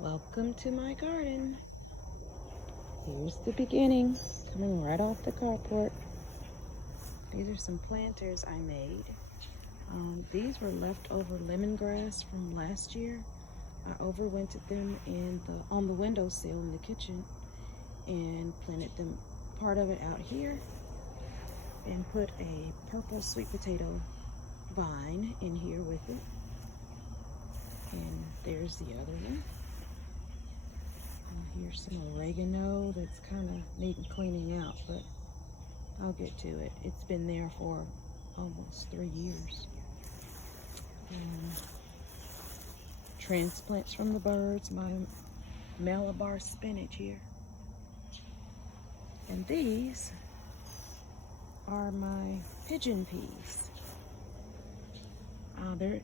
Welcome to my garden. Here's the beginning, coming right off the carport. These are some planters I made. These were leftover lemongrass from last year. I overwintered them on the windowsill in the kitchen and planted them, part of it out here, and put a purple sweet potato vine in here with it. And there's the other one. Here's some oregano that's kind of needing cleaning out, but I'll get to it. It's been there for almost 3 years. Transplants from the birds, my Malabar spinach here. And these are my pigeon peas. They're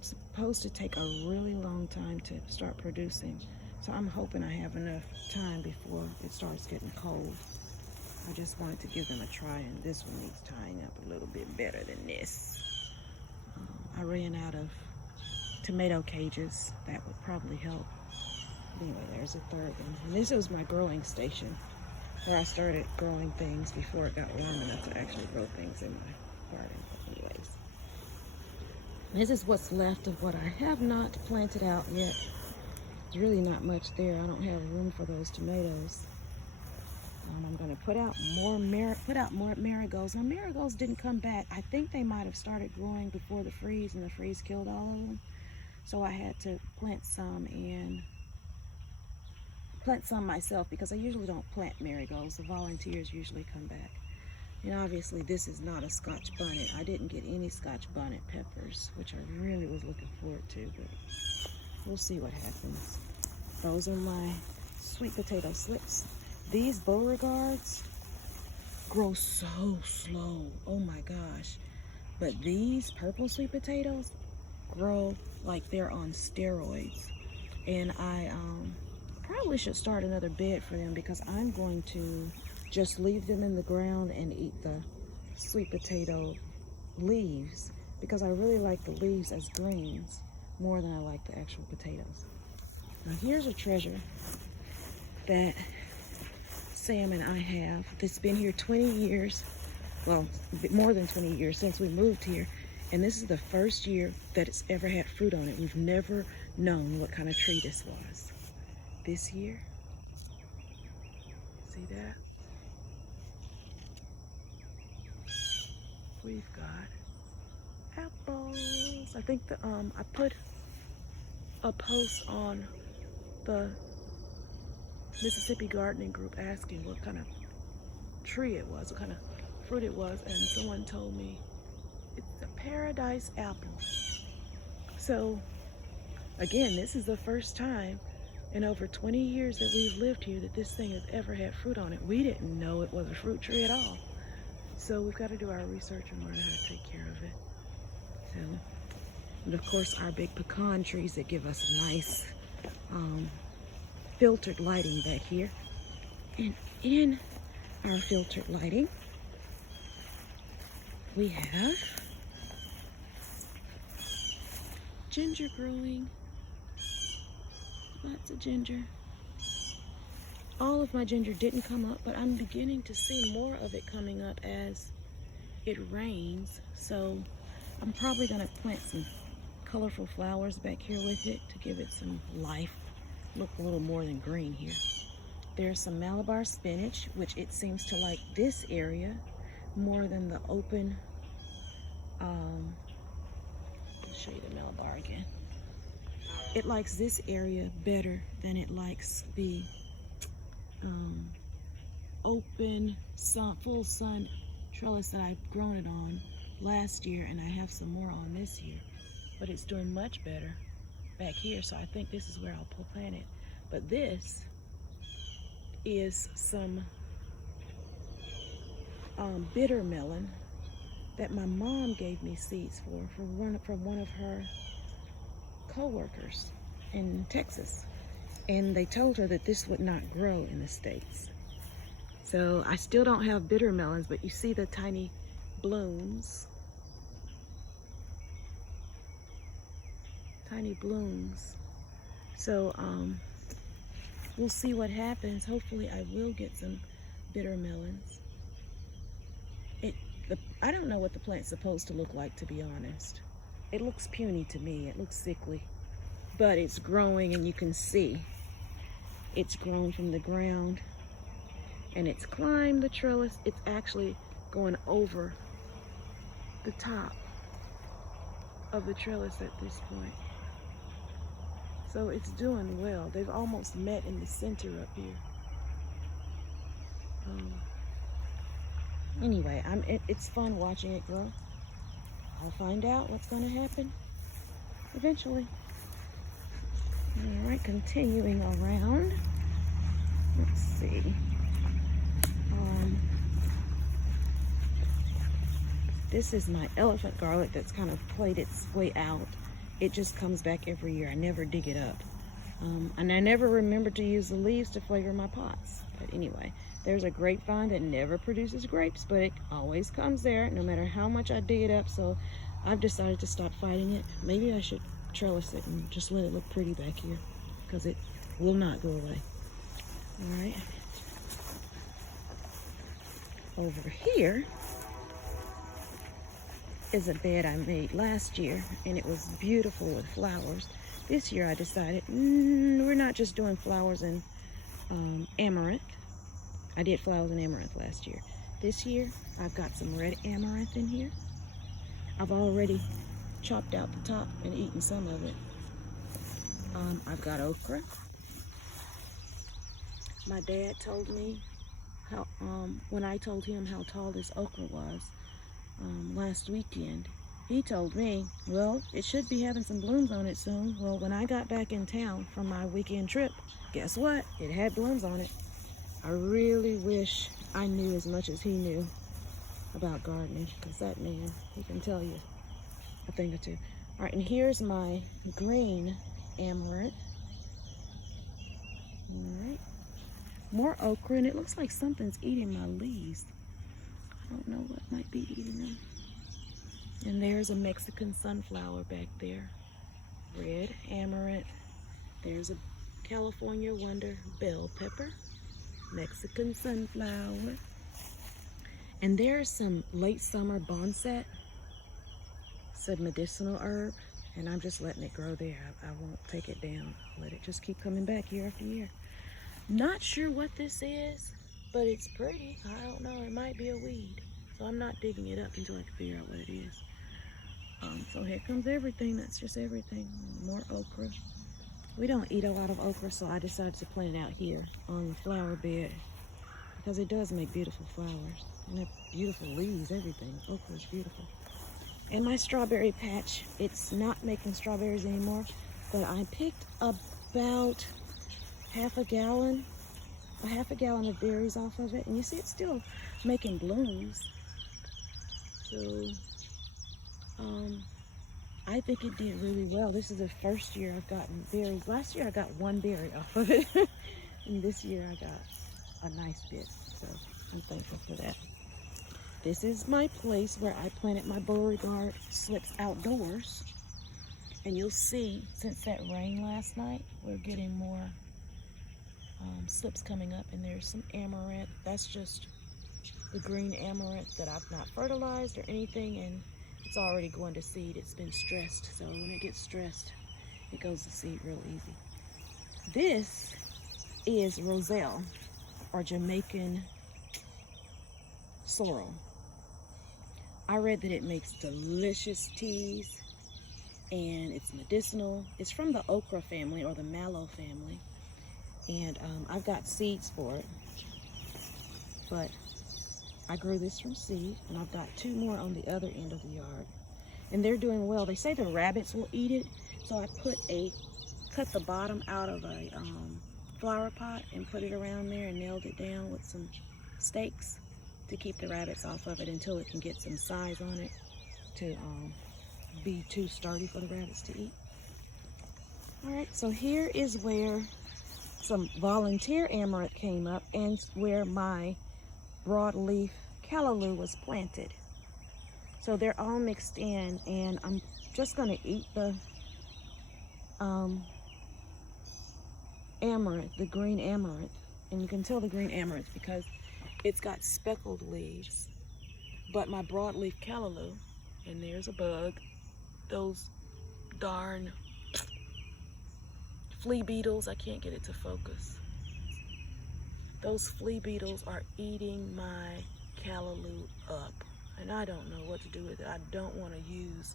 supposed to take a really long time to start producing. So I'm hoping I have enough time before it starts getting cold. I just wanted to give them a try, and this one needs tying up a little bit better than this. I ran out of tomato cages. That would probably help. Anyway, there's a third one. And this was my growing station where I started growing things before it got warm enough to actually grow things in my garden. But anyways, this is what's left of what I have not planted out yet. There's really not much there. I don't have room for those tomatoes. I'm going to put out more marigolds. Now, marigolds didn't come back. I think they might have started growing before the freeze, and the freeze killed all of them. So I had to plant some myself, because I usually don't plant marigolds. The volunteers usually come back. And obviously this is not a Scotch bonnet. I didn't get any Scotch bonnet peppers, which I really was looking forward to, but we'll see what happens. Those are my sweet potato slips. These Beauregards grow so slow. Oh my gosh. But these purple sweet potatoes grow like they're on steroids. And I probably should start another bed for them, because I'm going to just leave them in the ground and eat the sweet potato leaves, because I really like the leaves as greens more than I like the actual potatoes. Now here's a treasure that Sam and I have that's been here 20 years, well, more than 20 years since we moved here, and this is the first year that it's ever had fruit on it. We've never known what kind of tree this was. This year, see that? We've got apples. I think I put a post on the Mississippi Gardening Group asking what kind of tree it was, what kind of fruit it was, and someone told me it's a paradise apple. So again, this is the first time in over 20 years that we've lived here that this thing has ever had fruit on it. We didn't know it was a fruit tree at all. So we've got to do our research and learn how to take care of it. So, and of course our big pecan trees that give us nice filtered lighting back here. And in our filtered lighting, we have ginger growing. Lots of ginger. All of my ginger didn't come up, but I'm beginning to see more of it coming up as it rains. So I'm probably going to plant some colorful flowers back here with it to give it some life. Look a little more than green here. There's some Malabar spinach, which it seems to like this area more than the open. I'll show you the Malabar again. It likes this area better than it likes the open sun, full sun trellis that I've grown it on last year, and I have some more on this year. But it's doing much better back here, so I think this is where I'll plant it. But this is some bitter melon that my mom gave me seeds from one of her co-workers in Texas, and they told her that this would not grow in the States. So I still don't have bitter melons, but you see the tiny blooms. Tiny blooms. So we'll see what happens. Hopefully I will get some bitter melons. I don't know what the plant's supposed to look like, to be honest. It looks puny to me. It looks sickly. But it's growing, and you can see it's grown from the ground. And it's climbed the trellis. It's actually going over the top of the trellis at this point. So it's doing well. They've almost met in the center up here. Anyway, it's fun watching it grow. I'll find out what's going to happen eventually. All right, continuing around. Let's see. This is my elephant garlic that's kind of played its way out. It just comes back every year. I never dig it up. And I never remember to use the leaves to flavor my pots. But anyway, there's a grapevine that never produces grapes, but it always comes there no matter how much I dig it up. So I've decided to stop fighting it. Maybe I should trellis it and just let it look pretty back here, because it will not go away. All right. Over here is a bed I made last year, and it was beautiful with flowers. This year I decided we're not just doing flowers and amaranth. I did flowers and amaranth last year. This year I've got some red amaranth in here. I've already chopped out the top and eaten some of it. I've got okra. My dad told me how when I told him how tall this okra was last weekend, he told me, well, it should be having some blooms on it soon. Well, when I got back in town from my weekend trip, guess what? It had blooms on it. I really wish I knew as much as he knew about gardening, because that man, he can tell you a thing or two. All right, and here's my green amaranth. All right, more okra, and it looks like something's eating my leaves. I don't know what might be eating them. And there's a Mexican sunflower back there. Red amaranth. There's a California Wonder bell pepper. Mexican sunflower. And there's some late summer bonsai. It's a medicinal herb, and I'm just letting it grow there. I won't take it down. Let it just keep coming back year after year. Not sure what this is, but it's pretty. I don't know. It might be a weed. So I'm not digging it up until I can figure out what it is. So here comes everything. That's just everything. More okra. We don't eat a lot of okra, so I decided to plant it out here on the flower bed, because it does make beautiful flowers. And have beautiful leaves, everything. Okra is beautiful. And my strawberry patch, it's not making strawberries anymore, but I picked about half a gallon of berries off of it. And you see it's still making blooms. So, I think it did really well. This is the first year I've gotten berries. Last year I got one berry off of it. And this year I got a nice bit. So I'm thankful for that. This is my place where I planted my Beauregard slips outdoors. And you'll see, since that rain last night, we're getting more slips coming up. And there's some amaranth. That's just the green amaranth that I've not fertilized or anything. And it's already going to seed. It's been stressed. So when it gets stressed, it goes to seed real easy. This is Roselle, or Jamaican sorrel. I read that it makes delicious teas, and it's medicinal. It's from the okra family, or the mallow family. And I've got seeds for it. But I grew this from seed, and I've got two more on the other end of the yard. And they're doing well. They say the rabbits will eat it. So I cut the bottom out of a flower pot and put it around there and nailed it down with some stakes to keep the rabbits off of it until it can get some size on it to be too sturdy for the rabbits to eat. All right, so here is where some volunteer amaranth came up, and where my broadleaf callaloo was planted. So they're all mixed in, and I'm just going to eat the amaranth, the green amaranth. And you can tell the green amaranth because it's got speckled leaves. But my broadleaf callaloo, and there's a bug, those darn flea beetles, I can't get it to focus. Those flea beetles are eating my callaloo up, and I don't know what to do with it. I don't want to use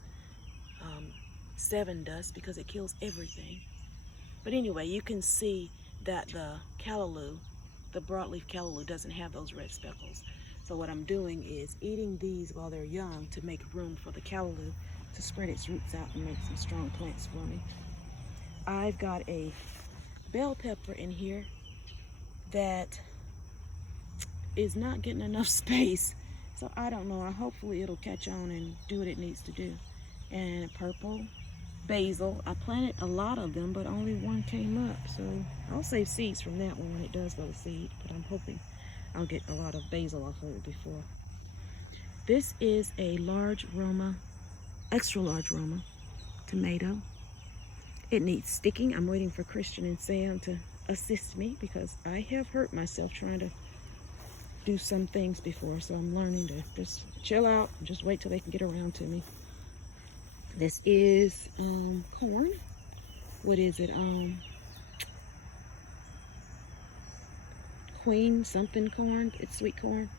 Sevin dust because it kills everything. But anyway, you can see that the callaloo, the broadleaf callaloo, doesn't have those red speckles. So what I'm doing is eating these while they're young to make room for the callaloo to spread its roots out and make some strong plants for me. I've got a bell pepper in here that is not getting enough space. So I don't know, hopefully it'll catch on and do what it needs to do. And a purple basil, I planted a lot of them, but only one came up. So I'll save seeds from that one when it does go to seed, but I'm hoping I'll get a lot of basil off of it before. This is a large Roma, extra large Roma tomato. It needs sticking. I'm waiting for Christian and Sam to assist me because I have hurt myself trying to do some things before, so I'm learning to just chill out and just wait till they can get around to me. This is corn. What is it? Queen something corn. It's sweet corn.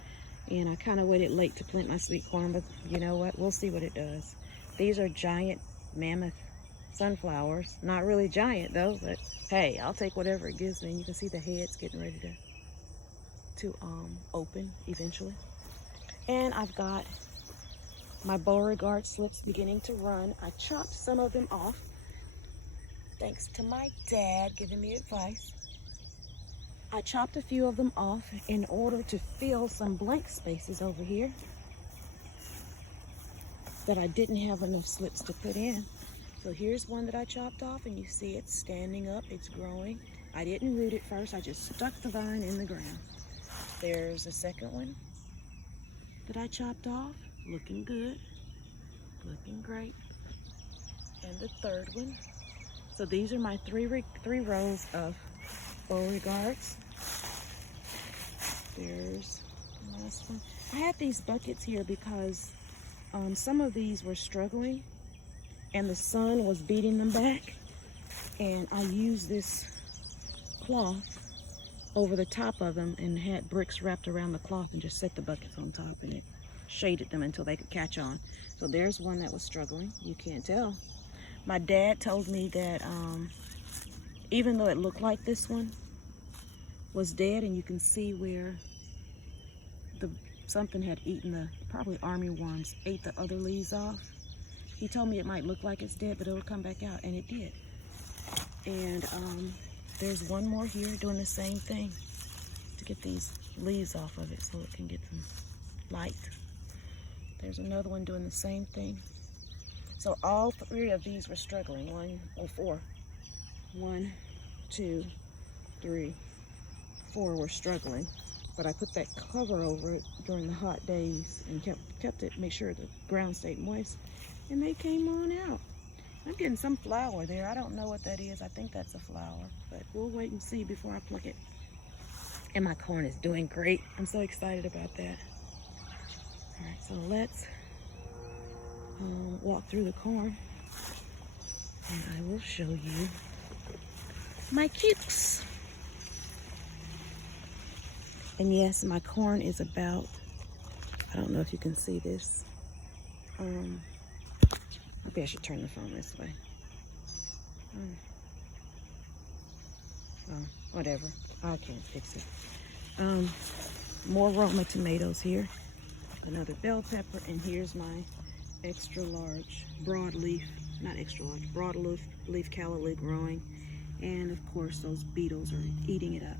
And I kind of waited late to plant my sweet corn, but you know what? We'll see what it does. These are giant mammoth sunflowers. Not really giant though, but hey, I'll take whatever it gives me. And you can see the heads getting ready to open eventually. And I've got my Beauregard slips beginning to run. I chopped some of them off thanks to my dad giving me advice. I chopped a few of them off in order to fill some blank spaces over here that I didn't have enough slips to put in. So here's one that I chopped off, and you see it's standing up, it's growing. I didn't root it first, I just stuck the vine in the ground. There's a second one that I chopped off, looking good, looking great. And the third one. So these are my three rows of Beauregards. There's the last one. I had these buckets here because some of these were struggling and the sun was beating them back, and I used this cloth over the top of them and had bricks wrapped around the cloth and just set the buckets on top, and it shaded them until they could catch on. So there's one that was struggling. You can't tell. My dad told me that even though it looked like this one was dead, and you can see where something had eaten probably army worms, ate the other leaves off. He told me it might look like it's dead, but it'll come back out, and it did. And there's one more here doing the same thing to get these leaves off of it so it can get some light. There's another one doing the same thing. So all three of these were struggling. Four. 1, 2, 3, 4 were struggling. But I put that cover over it during the hot days and kept it, make sure the ground stayed moist, and they came on out. I'm getting some flower there. I don't know what that is. I think that's a flower, but we'll wait and see before I pluck it. And my corn is doing great. I'm so excited about that. All right, so let's walk through the corn, and I will show you my cukes. And yes, my corn is about, I don't know if you can see this. Maybe I should turn the phone this way. Oh, whatever. I can't fix it. More Roma tomatoes here. Another bell pepper, and here's my extra large broadleaf, not extra large, broadleaf callaloo growing. And of course, those beetles are eating it up.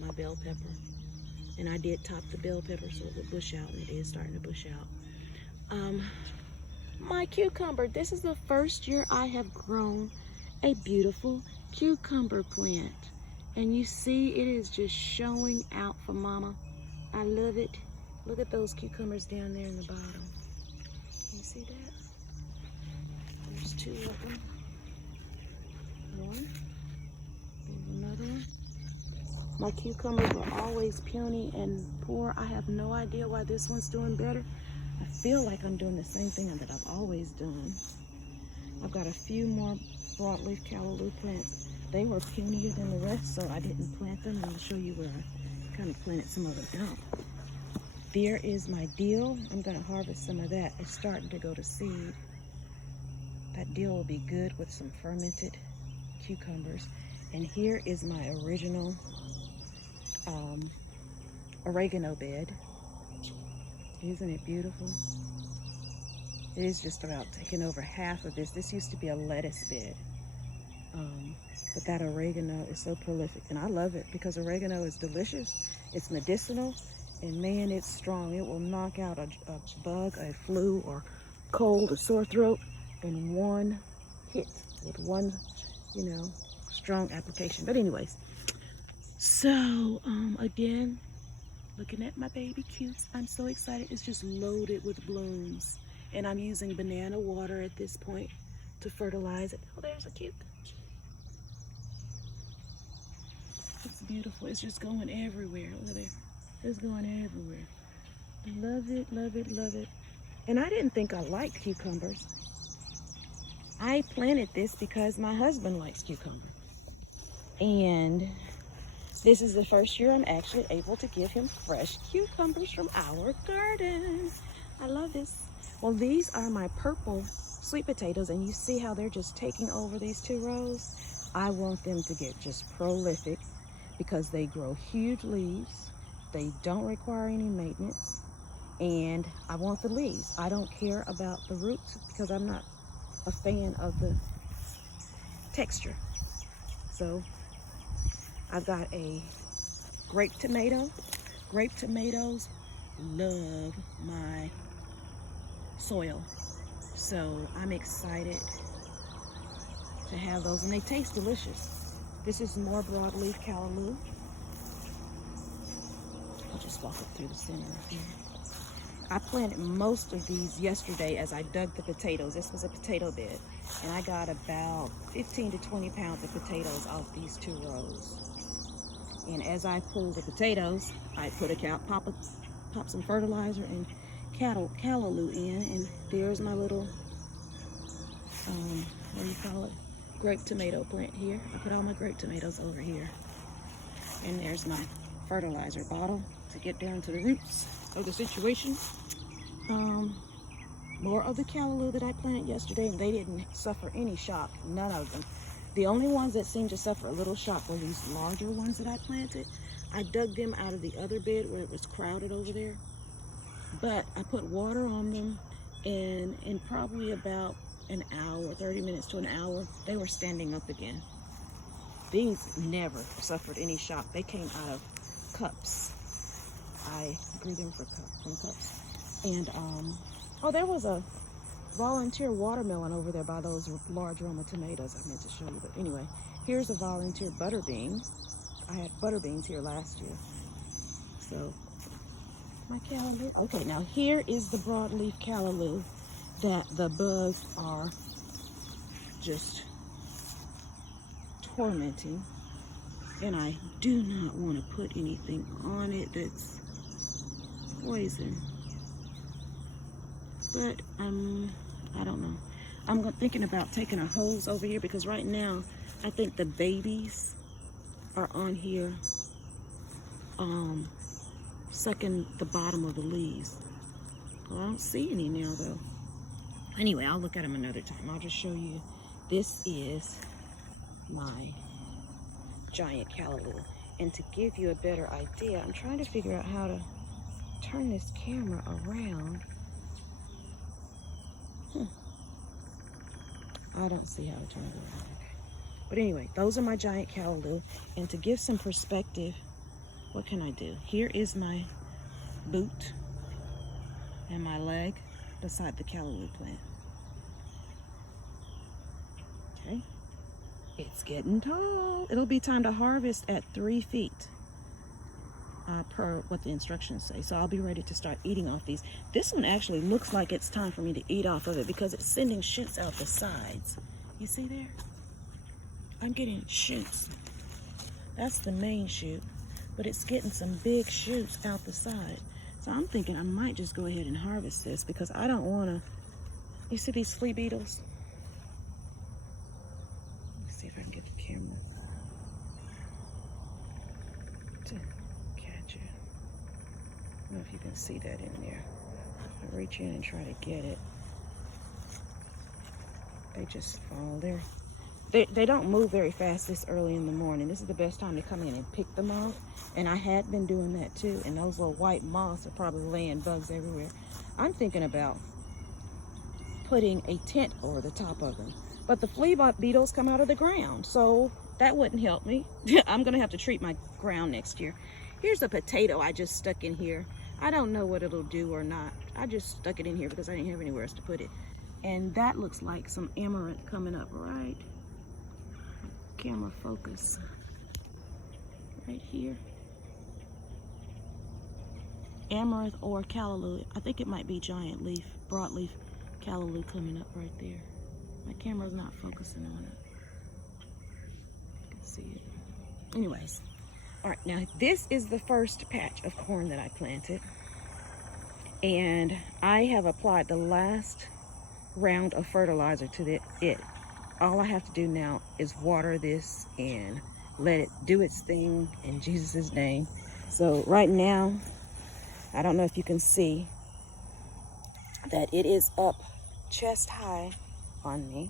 My bell pepper. And I did top the bell pepper so it would bush out, and it is starting to bush out. My cucumber. This is the first year I have grown a beautiful cucumber plant. And you see it is just showing out for mama. I love it. Look at those cucumbers down there in the bottom. You see that? There's 2 of them. 1, My cucumbers were always puny and poor. I have no idea why this one's doing better. I feel like I'm doing the same thing that I've always done. I've got a few more broadleaf callaloo plants. They were punier than the rest, so I didn't plant them. I'll show you where I kind of planted some of them out. There is my dill. I'm gonna harvest some of that. It's starting to go to seed. That dill will be good with some fermented cucumbers. And here is my original oregano bed. Isn't it beautiful? It is just about taking over half of this. This used to be a lettuce bed. But that oregano is so prolific. And I love it because oregano is delicious. It's medicinal. And man, it's strong. It will knock out a bug, a flu, or cold, or sore throat in one hit with one, strong application. But anyways, so again, looking at my baby cutes. I'm so excited. It's just loaded with blooms. And I'm using banana water at this point to fertilize it. Oh, there's a cuke. It's beautiful. It's just going everywhere. Look at there. It's going everywhere. Love it, love it, love it. And I didn't think I liked cucumbers. I planted this because my husband likes cucumber. And this is the first year I'm actually able to give him fresh cucumbers from our garden. I love this. Well, these are my purple sweet potatoes, and you see how they're just taking over these 2 rows? I want them to get just prolific because they grow huge leaves. They don't require any maintenance, and I want the leaves. I don't care about the roots because I'm not a fan of the texture. So I've got a grape tomato. Grape tomatoes love my soil, so I'm excited to have those, and they taste delicious. This is more broadleaf callaloo. I'll just walk up through the center of here. I planted most of these yesterday as I dug the potatoes. This was a potato bed, and I got about 15 to 20 pounds of potatoes off these 2 rows. And as I pull the potatoes, I put pop some fertilizer and callaloo in, and there's my little what do you call it, grape tomato plant here. I put all my grape tomatoes over here, and there's my fertilizer bottle to get down to the roots of the situation. More of the callaloo that I planted yesterday, and they didn't suffer any shock, none of them. The only ones that seemed to suffer a little shock were these larger ones that I planted. I dug them out of the other bed where it was crowded over there, but I put water on them, and in probably about an hour, 30 minutes to an hour, they were standing up again. These never suffered any shock. They came out of cups. I grew them from cups. And oh, there was a volunteer watermelon over there by those large Roma tomatoes I meant to show you. But anyway, here's a volunteer butter bean. I had butter beans here last year. So my callaloo. Okay, now here is the broadleaf callaloo that the bugs are just tormenting. And I do not want to put anything on it that's poison. But I don't know. I'm thinking about taking a hose over here because right now I think the babies are on here sucking the bottom of the leaves. Well, I don't see any now though. Anyway, I'll look at them another time. I'll just show you. This is my giant callaloo. And to give you a better idea, I'm trying to figure out how to turn this camera around. I don't see how to turn it around. Okay. But anyway, those are my giant callaloo. And to give some perspective, what can I do? Here is my boot and my leg beside the callaloo plant. Okay. It's getting tall. It'll be time to harvest at 3 feet per what the instructions say. So I'll be ready to start eating off these. This one actually looks like it's time for me to eat off of it because it's sending shoots out the sides. You see there? I'm getting shoots. That's the main shoot. but it's getting some big shoots out the side. So I'm thinking I might just go ahead and harvest this because I don't want to. You see these flea beetles? Let's see if I can get the camera to catch it. I don't know if you can see that in there. I reach in and try to get it. They just fall there. They don't move very fast this early in the morning. This is the best time to come in and pick them off. And I had been doing that too. And those little white moths are probably laying bugs everywhere. I'm thinking about putting a tent over the top of them. But the flea beetles come out of the ground, so that wouldn't help me. I'm gonna have to treat my ground next year. Here's a potato I just stuck in here. I don't know what it'll do or not. I just stuck it in here because I didn't have anywhere else to put it. And that looks like some amaranth coming up right. Camera focus right here. Amaranth or callaloo. I think it might be giant leaf, broadleaf callaloo coming up right there. My camera's not focusing on it. You can see it. Anyways, all right, now this is the first patch of corn that I planted, and I have applied the last round of fertilizer to it. All I have to do now is water this and let it do its thing in Jesus' name. So right now, I don't know if you can see that it is up chest high on me.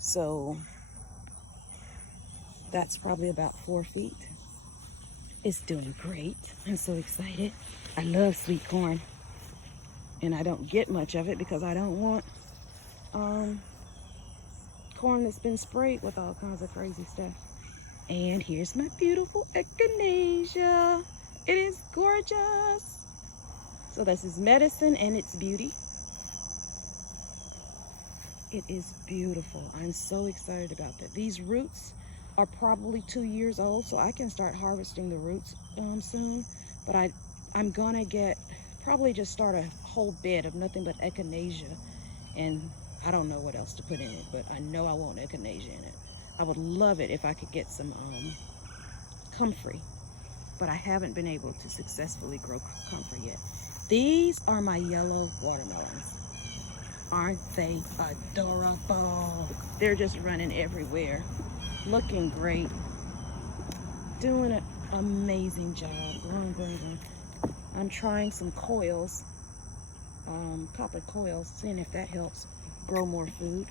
So that's probably about 4 feet. It's doing great. I'm so excited. I love sweet corn. And I don't get much of it because I don't want corn that's been sprayed with all kinds of crazy stuff. And here's my beautiful echinacea. It is gorgeous. So this is medicine and it's beauty. It is beautiful. I'm so excited about that. These roots are probably 2 years old, so I can start harvesting the roots soon. But I'm gonna probably just start a whole bed of nothing but echinacea, and I don't know what else to put in it, but I know I want echinacea in it. I would love it if I could get some comfrey, but I haven't been able to successfully grow comfrey yet. These are my yellow watermelons. Aren't they adorable? They're just running everywhere, looking great, doing an amazing job. Growing. I'm trying some coils, copper coils, seeing if that helps grow more food.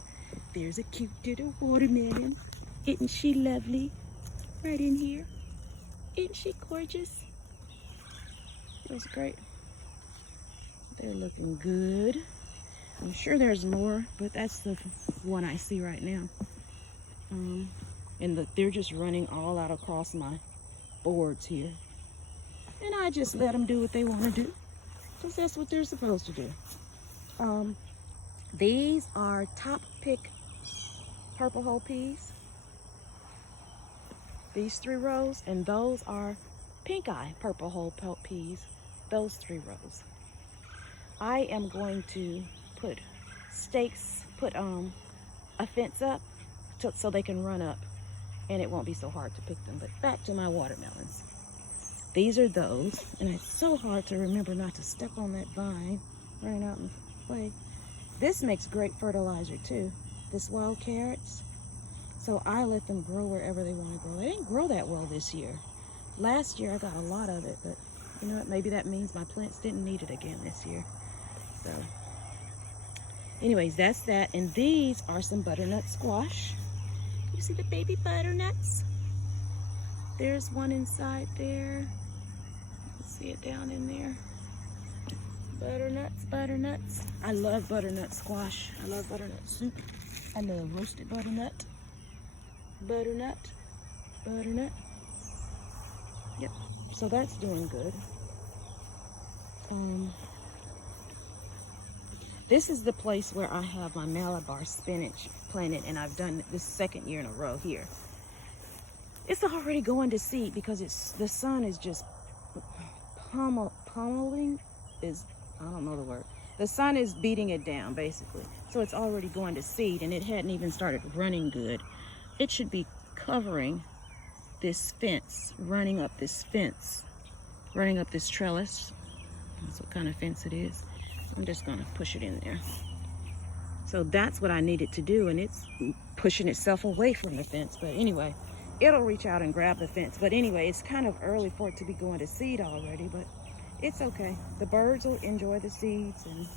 There's a cute little watermelon. Isn't she lovely? Right in here. Isn't she gorgeous? Feels great. They're looking good. I'm sure there's more, but that's the one I see right now. And they're just running all out across my boards here. And I just let them do what they want to do, because that's what they're supposed to do. These are top pick purple hull peas. These 3 rows, and those are pink eye purple hull peas. Those 3 rows. I am going to put stakes, put a fence up so they can run up, and it won't be so hard to pick them. But back to my watermelons. These are those, and it's so hard to remember not to step on that vine running out in the way. This makes great fertilizer too, this wild carrots. So I let them grow wherever they want to grow. They didn't grow that well this year. Last year I got a lot of it, but you know what, maybe that means my plants didn't need it again this year. So anyways, that's that. And these are some butternut squash. You see the baby butternuts? There's one inside there. See it down in there. Butternuts. I love butternut squash. I love butternut soup. I love roasted butternut. Butternut. Yep. So that's doing good. This is the place where I have my Malabar spinach planted, and I've done this 2nd year in a row here. It's already going to seed because the sun is just pummeling I don't know the word. The sun is beating it down basically. So it's already going to seed, and it hadn't even started running good. It should be covering this fence, running up this fence, running up this trellis. That's what kind of fence it is. I'm just gonna push it in there. So that's what I needed to do, and it's pushing itself away from the fence. But anyway, it'll reach out and grab the fence. But anyway, it's kind of early for it to be going to seed already, but it's okay. The birds will enjoy the seeds, and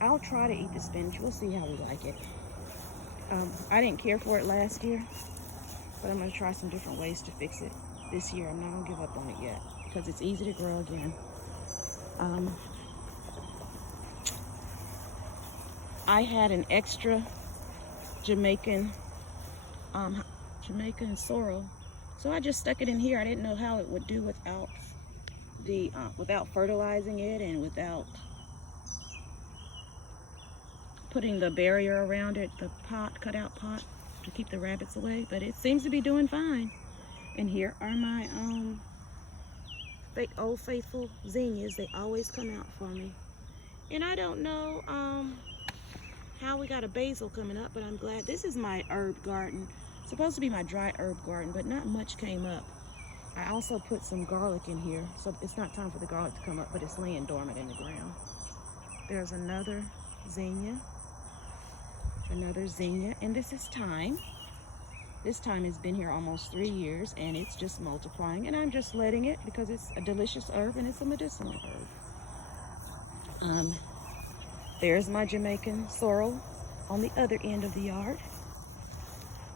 I'll try to eat the spinach. We'll see how we like it. I didn't care for it last year, but I'm gonna try some different ways to fix it this year. I'm not gonna give up on it yet because it's easy to grow again. I had an extra Jamaican sorrel, so I just stuck it in here. I didn't know how it would do without without fertilizing it and without putting the barrier around it, the pot, cutout pot, to keep the rabbits away. But it seems to be doing fine. And here are my old faithful zinnias. They always come out for me. And I don't know how we got a basil coming up, but I'm glad. This is my herb garden. It's supposed to be my dry herb garden, but not much came up. I also put some garlic in here, so it's not time for the garlic to come up, but it's laying dormant in the ground. There's another zinnia, and this is thyme. This thyme has been here almost 3 years, and it's just multiplying, and I'm just letting it because it's a delicious herb and it's a medicinal herb. There's my Jamaican sorrel on the other end of the yard.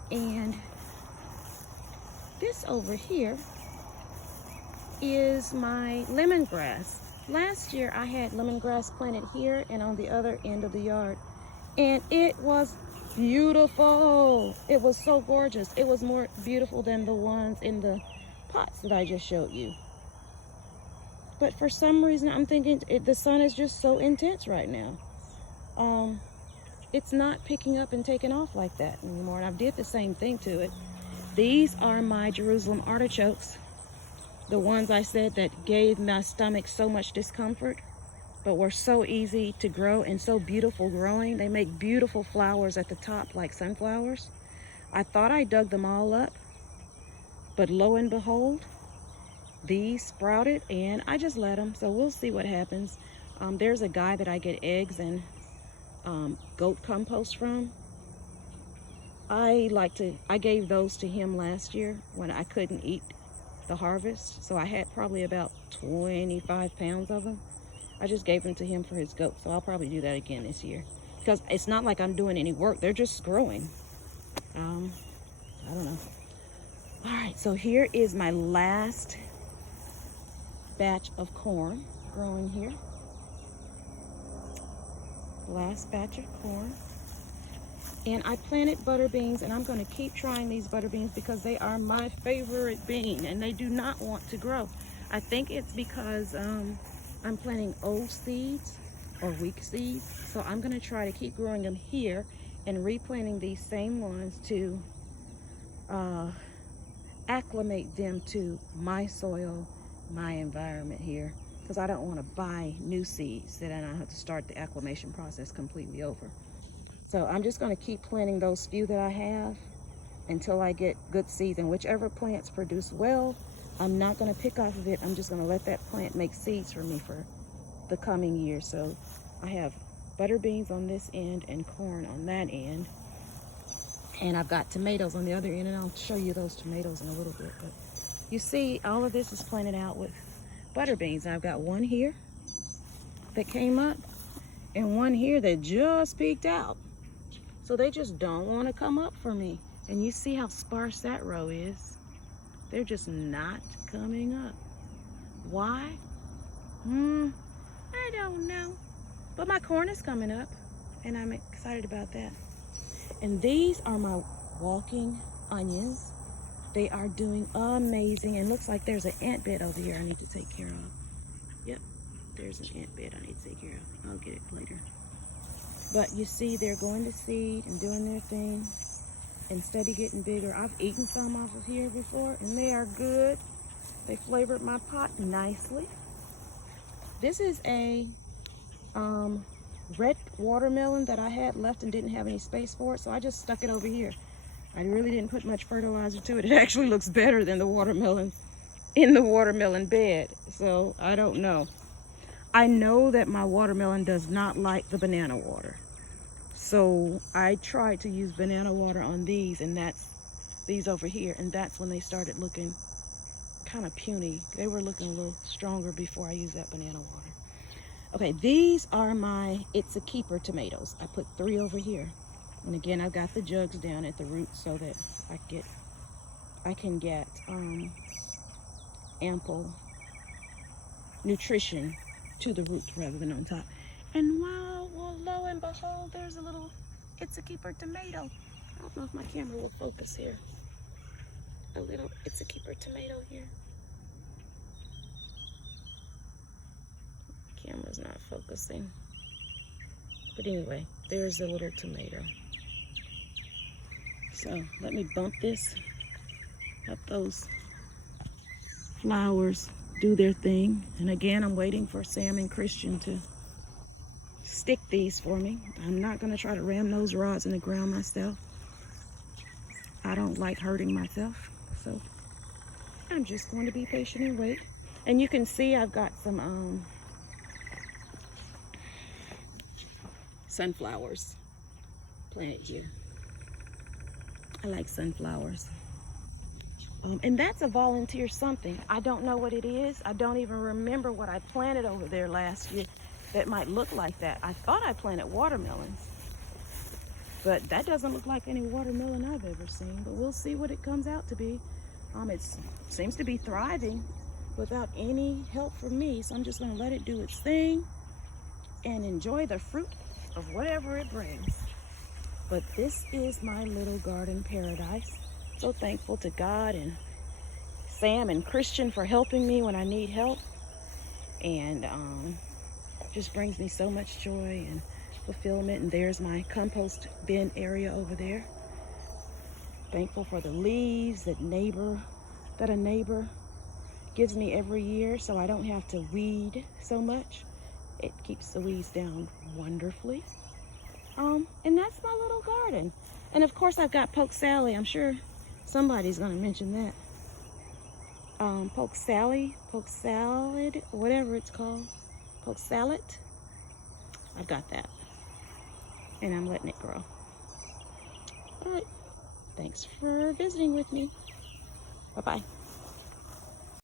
And this over here is my lemongrass. Last year I had lemongrass planted here and on the other end of the yard, and it was beautiful. It was so gorgeous. It was more beautiful than the ones in the pots that I just showed you. But for some reason I'm thinking the sun is just so intense right now. It's not picking up and taking off like that anymore, and I did the same thing to it. These are my Jerusalem artichokes, the ones I said that gave my stomach so much discomfort, but were so easy to grow and so beautiful growing. They make beautiful flowers at the top like sunflowers. I thought I dug them all up, but lo and behold, these sprouted, and I just let them, so we'll see what happens. There's a guy that I get eggs and goat compost from. I gave those to him last year when I couldn't eat the harvest, so I had probably about 25 pounds of them. I just gave them to him for his goat, so I'll probably do that again this year because it's not like I'm doing any work. They're just growing. I don't know. All right, so here is my last batch of corn growing here. Last batch of corn. And I planted butter beans, and I'm going to keep trying these butter beans because they are my favorite bean, and they do not want to grow. I think it's because I'm planting old seeds or weak seeds, so I'm going to try to keep growing them here and replanting these same ones to acclimate them to my soil, my environment here, because I don't want to buy new seeds that I don't have to start the acclimation process completely over. So I'm just going to keep planting those few that I have until I get good seeds, and whichever plants produce well, I'm not going to pick off of it. I'm just going to let that plant make seeds for me for the coming year. So I have butter beans on this end and corn on that end, and I've got tomatoes on the other end, and I'll show you those tomatoes in a little bit. But you see, all of this is planted out with butter beans. I've got one here that came up and one here that just peeked out. So they just don't want to come up for me. And you see how sparse that row is. They're just not coming up. Why? I don't know. But my corn is coming up, and I'm excited about that. And these are my walking onions. They are doing amazing. And looks like there's an ant bed over here I need to take care of. Yep, there's an ant bed I need to take care of. I'll get it later. But you see, they're going to seed and doing their thing and steady getting bigger. I've eaten some off of here before, and they are good. They flavored my pot nicely. This is a red watermelon that I had left and didn't have any space for it, so I just stuck it over here. I really didn't put much fertilizer to it. It actually looks better than the watermelon in the watermelon bed. So I don't know. I know that my watermelon does not like the banana water. So I tried to use banana water on these, and that's these over here, and that's when they started looking kind of puny. They were looking a little stronger before I used that banana water. Okay, these are my It's a Keeper tomatoes. I put 3 over here. And again, I've got the jugs down at the root so that I can get ample nutrition to the roots rather than on top. And wow, well, lo and behold, there's a little It's a Keeper tomato. I don't know if my camera will focus here. A little It's a Keeper tomato here. Camera's not focusing. But anyway, there's a little tomato. So let me bump this. Let those flowers do their thing. And again, I'm waiting for Sam and Christian to stick these for me. I'm not going to try to ram those rods in the ground myself. I don't like hurting myself. So I'm just going to be patient and wait. And you can see I've got some sunflowers planted here. I like sunflowers. And that's a volunteer something. I don't know what it is. I don't even remember what I planted over there last year that might look like that. I thought I planted watermelons, but that doesn't look like any watermelon I've ever seen. But we'll see what it comes out to be. It seems to be thriving without any help from me, so I'm just going to let it do its thing and enjoy the fruit of whatever it brings. But this is my little garden paradise. So thankful to God and Sam and Christian for helping me when I need help. And just brings me so much joy and fulfillment. And there's my compost bin area over there. Thankful for the leaves that a neighbor gives me every year, so I don't have to weed so much. It keeps the weeds down wonderfully. And that's my little garden. And of course I've got poke Sally. I'm sure somebody's gonna mention that. Poke salad, whatever it's called. Poke salad. I've got that. And I'm letting it grow. All right. Thanks for visiting with me. Bye-bye.